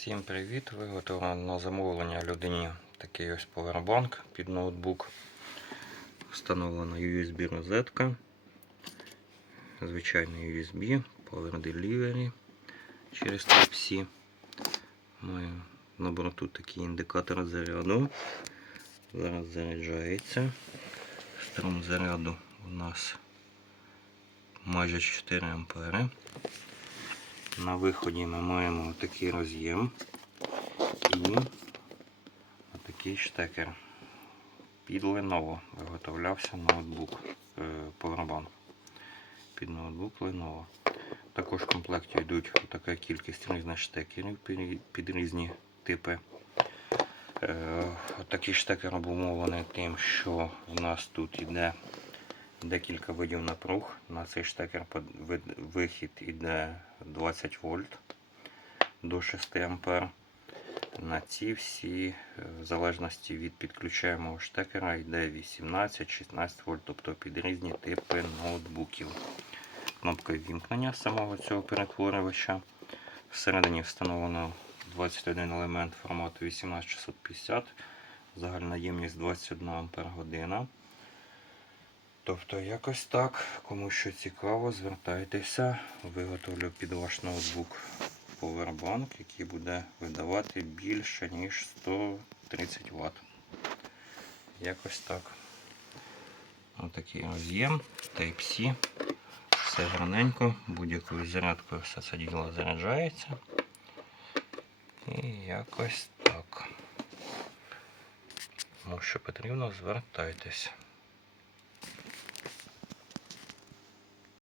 Всім привіт! Виготовлено на замовлення людині такий ось повербанк під ноутбук. Встановлена USB розетка, звичайний USB, Power Delivery через Type-C. Маю на борту такий індикатор заряду. Зараз заряджається. Струм заряду у нас майже 4 ампери. На виході ми маємо такий роз'єм і такий штекер. Під Lenovo виготовлявся ноутбук е, Powerbank. Під ноутбук Lenovo. Також в комплекті йдуть така кількість різних штекерів під- різні типи. Е, Такий штекер обумовлений тим, що у нас тут йде декілька видів напруг. На цей штекер вихід іде 20 вольт до 6 ампер. На ці всі, е, в залежності від підключаємого штекера, йде 18-16 вольт, тобто під різні типи ноутбуків. Кнопка вімкнення самого цього перетворювача. Всередині встановлено 21 елемент формату 18650, загальна ємність 21 Ампер година. Тобто якось так, кому що цікаво, звертайтеся, виготовлю під ваш ноутбук Powerbank, який буде видавати більше ніж 130 Вт. Якось так. Отакий роз'єм, Type-C. Все гарненько, будь-якою зарядкою все це діло заряджається. І якось так. Тому що потрібно, звертайтесь.